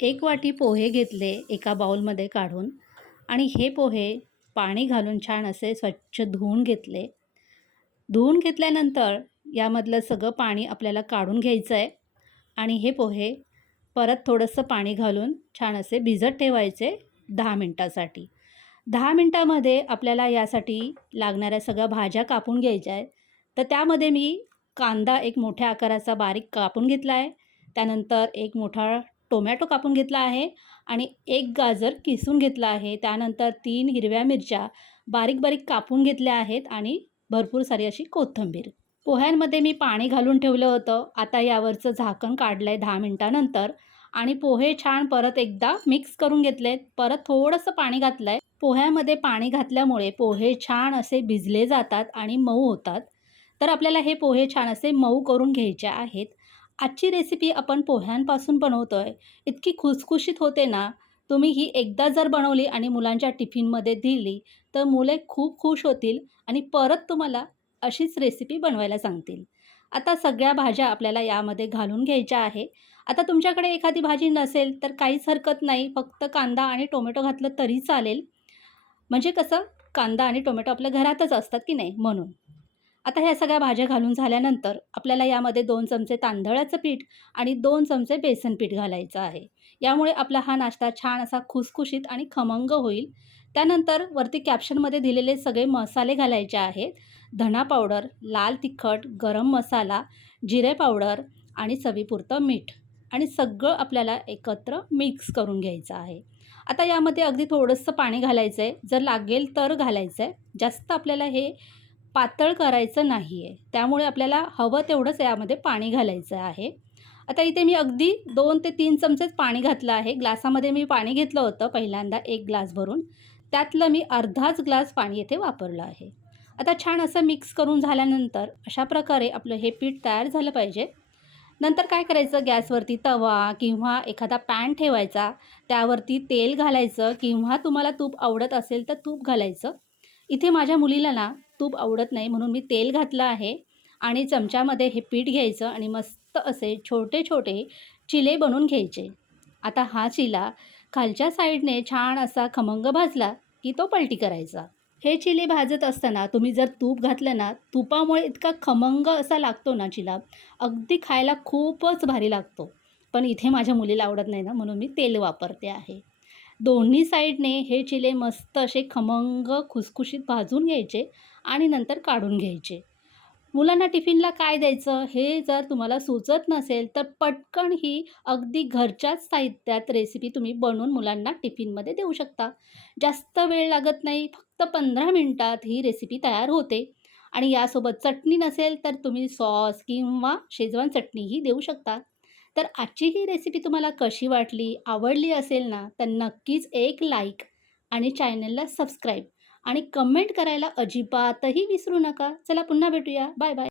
एक वाटी पोहे घेतले एका बाउलमध्ये काढून आणि हे पोहे पाणी घालून छान असे स्वच्छ धुवून घेतले. धुवून घेतल्यानंतर यामधलं सगळं पाणी आपल्याला काढून घ्यायचं आहे आणि हे पोहे परत थोडंसं पाणी घालून छान असे भिजत ठेवायचे दहा मिनटासाठी. दहा मिनटामध्ये आपल्याला यासाठी लागणाऱ्या सगळ्या भाज्या कापून घ्यायच्या आहेत. तर त्यामध्ये मी कांदा एक मोठ्या आकाराचा बारीक कापून घेतला आहे. त्यानंतर एक मोठा टोमॅटो कापून घेतला आहे आणि एक गाजर किसून घेतला आहे. त्यानंतर तीन हिरव्या मिरच्या बारीक बारीक कापून घेतल्या आहेत आणि भरपूर सारी अशी कोथिंबीर. पोह्यांमध्ये मी पाणी घालून ठेवलं होतं. आता यावरचं झाकण काढलं आहे दहा मिनटानंतर आणि पोहे छान परत एकदा मिक्स करून घेतलेत. परत थोडंसं पाणी घातलं आहे पोह्यामध्ये पाणी घातल्यामुळे पोहे छान असे भिजले जातात आणि मऊ होतात. तर आपल्याला हे पोहे छान असे मऊ करून घ्यायचे आहेत. आजची रेसिपी आपण पोह्यांपासून बनवतो आहे इतकी खुसखुशीत होते ना तुम्ही ही एकदा जर बनवली आणि मुलांच्या टिफिनमध्ये दिली तर मुले खूप खुश होतील आणि परत तुम्हाला अशीच रेसिपी बनवायला सांगतील. आता सगळ्या भाज्या आपल्याला यामध्ये घालून घ्यायच्या आहे. आता तुमच्याकडे एखादी भाजी नसेल तर काहीच हरकत नाही. फक्त कांदा आणि टोमॅटो घातलं तरी चालेल. म्हणजे कसं? कांदा आणि टोमॅटो आपल्या घरातच असतात की नाही? म्हणून. आता ह्या सगळ्या भाज्या घालून झाल्यानंतर आपल्याला यामध्ये दोन चमचे तांदळाचं पीठ आणि दोन चमचे बेसन पीठ घालायचं आहे. यामुळे आपला हा नाश्ता छान असा खुसखुशीत आणि खमंग होईल. त्यानंतर वरती कॅप्शनमध्ये दिलेले सगळे मसाले घालायचे आहेत. धणा पावडर लाल तिखट गरम मसाला जिरे पावडर आणि चवीपुरतं मीठ आणि सगळं आपल्याला एकत्र मिक्स करून घ्यायचं आहे. आता यामध्ये अगदी थोडंसं पाणी घालायचं आहे जर लागेल तर घालायचं आहे जास्त आपल्याला हे पातळ करायचं नाही आहे त्यामुळे आपल्याला हवं तेवढंच यामध्ये पाणी घालायचं आहे. आता इथे मी अगदी दोन ते तीन चमचेच पाणी घातलं आहे. ग्लासामध्ये मी पाणी घेतलं होतं पहिल्यांदा एक ग्लास भरून. त्यातलं मी अर्धाच ग्लास पाणी येथे वापरलं आहे. आता छान असं मिक्स करून झाल्यानंतर अशा प्रकारे आपलं हे पीठ तयार झालं पाहिजे. नंतर काय करायचं? गॅसवरती तवा किंवा एखादा पॅन ठेवायचा. त्यावरती तेल घालायचं किंवा तुम्हाला तूप आवडत असेल तर तूप घालायचं. इथे माझ्या मुलीला ना तूप आवडत नाही म्हणून मी तेल घातलं आहे आणि चमच्यामध्ये हे पीठ घ्यायचं आणि मस्त असे छोटे छोटे चिले बनवून घ्यायचे. आता हा चिला खालच्या साईडने छान असा खमंग भाजला की तो पलटी करायचा. हे चिले भाजत असताना तुम्ही जर तूप घातलं ना तुपामुळे इतका खमंग असा लागतो ना चिला अगदी खायला खूपच भारी लागतो. पण इथे माझ्या मुलीला आवडत नाही ना म्हणून मी तेल वापरते आहे. दोन्ही साईडने हे चिले मस्त असे खमंग खुसखुशीत भाजून घ्यायचे आणि नंतर काढून घ्यायचे. मुलांना टिफिनला काय द्यायचं हे जर तुम्हाला सुचत नसेल तर पटकन ही अगदी घरच्याच साहित्यात रेसिपी तुम्ही बनवून मुलांना टिफिनमध्ये देऊ शकता. जास्त वेळ लागत नाही फक्त पंधरा मिनटात ही रेसिपी तयार होते. आणि यासोबत चटणी नसेल तर तुम्ही सॉस किंवा शेजवान चटणीही देऊ शकता. तर आजची ही रेसिपी तुम्हाला कशी वाटली आवडली असेल ना तर नक्कीच एक लाईक आणि चॅनलला सबस्क्राईब आणि कमेंट करायला अजिबातही विसरू नका. चला पुन्हा भेटूया. Bye bye